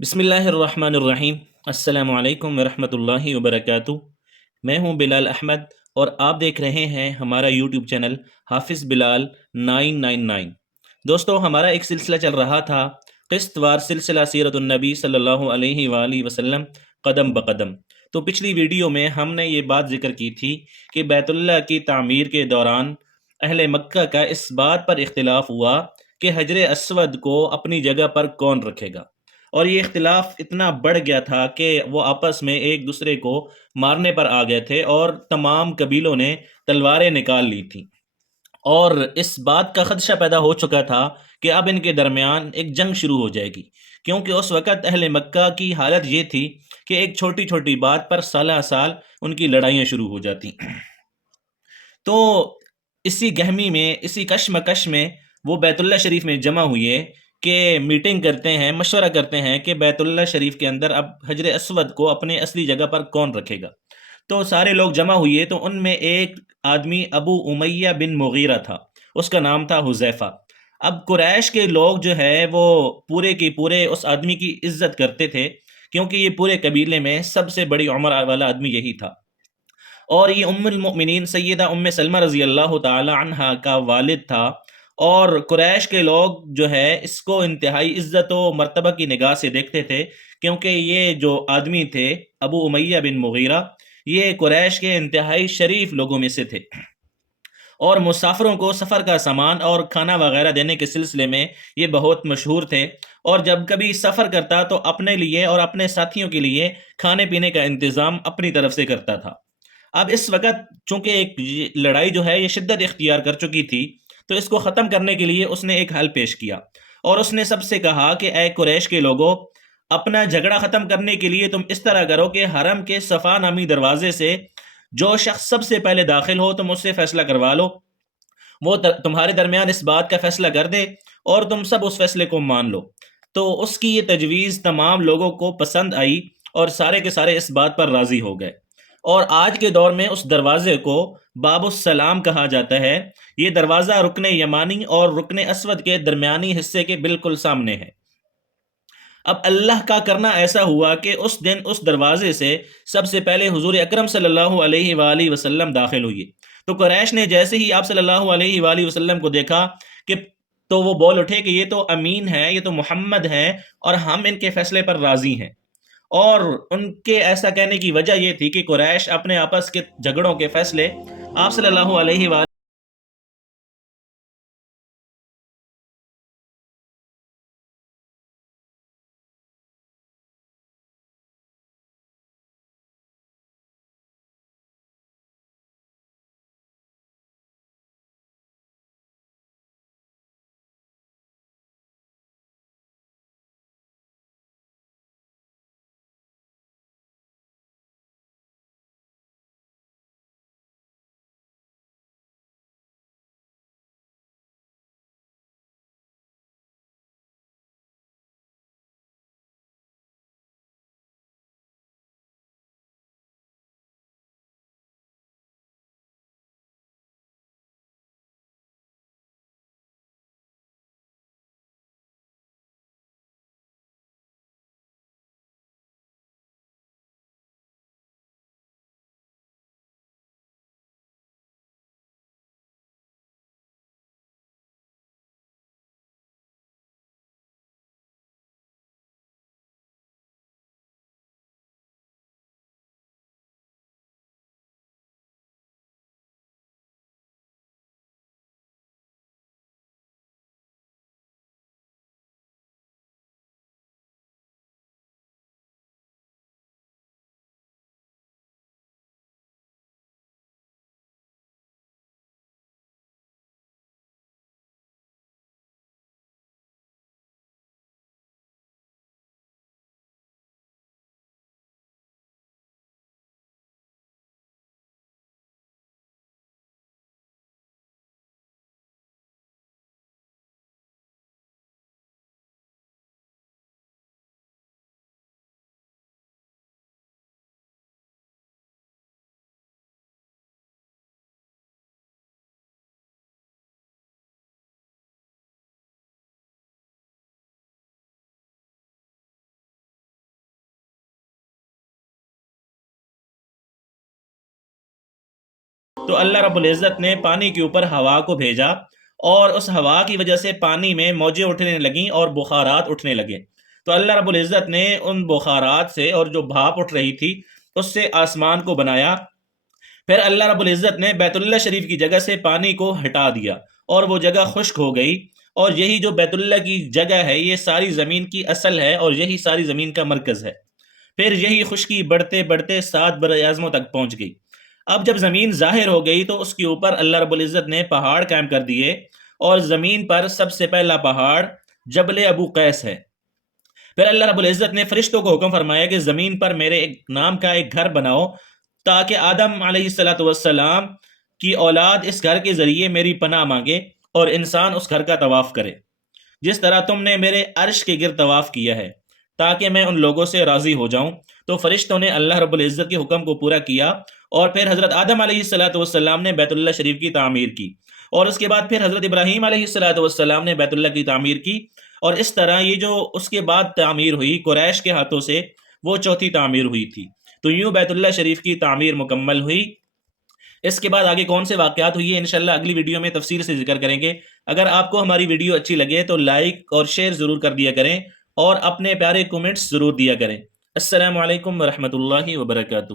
बिस्मिल्लाहिर्रहमानिर्रहीम। अस्सलामु अलैकुम वरहमतुल्लाहि वबरकातुहू। मैं हूं बिलाल अहमद और आप देख रहे हैं हमारा यूट्यूब चैनल हाफिज़ बिलाल 999। दोस्तों, हमारा एक सिलसिला चल रहा था क़िस्तवार सिलसिला सीरतुन नबी सल्लल्लाहु अलैहि वसल्लम कदम बकदम। तो पिछली वीडियो में हमने ये बात जिक्र की थी कि बैतुल्लाह की तामीर के दौरान अहले मक्का का इस बात पर इख्तिलाफ हुआ कि हजर अस्वद को अपनी जगह पर कौन रखेगा, और ये इख्तिलाफ इतना बढ़ गया था कि वो आपस में एक दूसरे को मारने पर आ गए थे और तमाम कबीलों ने तलवारें निकाल ली थी। और इस बात का खदशा पैदा हो चुका था कि अब इनके दरमियान एक जंग शुरू हो जाएगी, क्योंकि उस वक़्त अहले मक्का की हालत ये थी कि एक छोटी छोटी बात पर साल साल उनकी लड़ाइयाँ शुरू हो जाती। तो इसी गहमी में, इसी कशमकश में वो बैतुल्लाह शरीफ में जमा हुए कि मीटिंग करते हैं, मशवरा करते हैं कि बैतुल्लाह शरीफ के अंदर अब हजर अस्वद को अपने असली जगह पर कौन रखेगा। तो सारे लोग जमा हुए, तो उनमें एक आदमी अबू उमैया बिन मुगीरा था, उसका नाम था हुज़ैफ़ा। अब कुरैश के लोग जो है वो पूरे के पूरे उस आदमी की इज्जत करते थे, क्योंकि ये पूरे कबीले में सबसे बड़ी उम्र वाला आदमी यही था। और ये उम्मुल मोमिनीन सैयदा उम्मे सलमा रज़ी अल्लाह ताला अन्हा का वालिद था। और कुरैश के लोग जो है इसको इंतहाई इज़्ज़त व मर्तबा की निगाह से देखते थे, क्योंकि ये जो आदमी थे अबू उमैया बिन मुगीरा, ये कुरैश के इंतहाई शरीफ लोगों में से थे, और मुसाफिरों को सफ़र का सामान और खाना वगैरह देने के सिलसिले में ये बहुत मशहूर थे। और जब कभी सफ़र करता तो अपने लिए और अपने साथियों के लिए खाने पीने का इंतज़ाम अपनी तरफ से करता था। अब इस वक़्त चूँकि एक ये लड़ाई जो है ये शिद्दत इख्तियार कर चुकी थी, तो इसको ख़त्म करने के लिए उसने एक हल पेश किया, और उसने सबसे कहा कि ऐ कुरैश के लोगों, अपना झगड़ा ख़त्म करने के लिए तुम इस तरह करो कि हरम के सफ़ा नामी दरवाज़े से जो शख्स सबसे पहले दाखिल हो तुम उससे फ़ैसला करवा लो। वो तुम्हारे दरमियान इस बात का फ़ैसला कर दे और तुम सब उस फ़ैसले को मान लो। तो उसकी ये तजवीज़ तमाम लोगों को पसंद आई और सारे के सारे इस बात पर राज़ी हो गए। और आज के दौर में उस दरवाज़े को बाबुस्सलाम कहा जाता है। ये दरवाज़ा रुकने यमानी और रुकने अस्वद के दरमियानी हिस्से के बिल्कुल सामने है। अब अल्लाह का करना ऐसा हुआ कि उस दिन उस दरवाजे से सबसे पहले हुजूर अकरम सल्लल्लाहु अलैहि वाली वसल्लम दाखिल हुए। तो कुरैश ने जैसे ही आप सल्लल्लाहु अलैहि वाली वसल्लम को देखा कि तो वो बोल उठे कि ये तो अमीन है, ये तो मोहम्मद है, और हम इनके फैसले पर राजी हैं। और उनके ऐसा कहने की वजह ये थी कि कुरैश अपने आपस के झगड़ों के फैसले आप सल्लल्लाहु अलैहि تو اللہ رب العزت نے پانی کے اوپر ہوا کو بھیجا، اور اس ہوا کی وجہ سے پانی میں موجیں اٹھنے لگیں اور بخارات اٹھنے لگے۔ تو اللہ رب العزت نے ان بخارات سے اور جو بھاپ اٹھ رہی تھی اس سے آسمان کو بنایا۔ پھر اللہ رب العزت نے بیت اللہ شریف کی جگہ سے پانی کو ہٹا دیا اور وہ جگہ خشک ہو گئی، اور یہی جو بیت اللہ کی جگہ ہے یہ ساری زمین کی اصل ہے اور یہی ساری زمین کا مرکز ہے۔ پھر یہی خشکی بڑھتے بڑھتے 7 بر اعظموں تک پہنچ گئی۔ اب جب زمین ظاہر ہو گئی تو اس کے اوپر اللہ رب العزت نے پہاڑ قائم کر دیے، اور زمین پر سب سے پہلا پہاڑ جبل ابو قیس ہے۔ پھر اللہ رب العزت نے فرشتوں کو حکم فرمایا کہ زمین پر میرے نام کا ایک گھر بناؤ، تاکہ آدم علیہ السلام کی اولاد اس گھر کے ذریعے میری پناہ مانگے اور انسان اس گھر کا طواف کرے، جس طرح تم نے میرے عرش کے گرد طواف کیا ہے، تاکہ میں ان لوگوں سے راضی ہو جاؤں۔ تو فرشتوں نے اللہ رب العزت کے حکم کو پورا کیا، اور پھر حضرت آدم علیہ السلام نے بیت اللہ شریف کی تعمیر کی، اور اس کے بعد پھر حضرت ابراہیم علیہ السلام نے بیت اللہ کی تعمیر کی، اور اس طرح یہ جو اس کے بعد تعمیر ہوئی قریش کے ہاتھوں سے، وہ چوتھی تعمیر ہوئی تھی۔ تو یوں بیت اللہ شریف کی تعمیر مکمل ہوئی۔ اس کے بعد آگے کون سے واقعات ہوئی ہے انشاءاللہ اگلی ویڈیو میں تفصیل سے ذکر کریں گے۔ اگر آپ کو ہماری ویڈیو اچھی لگے تو لائک اور شیئر ضرور کر دیا کریں، اور اپنے پیارے کومنٹس ضرور دیا کریں۔ السلام علیکم ورحمۃ اللہ وبرکاتہ۔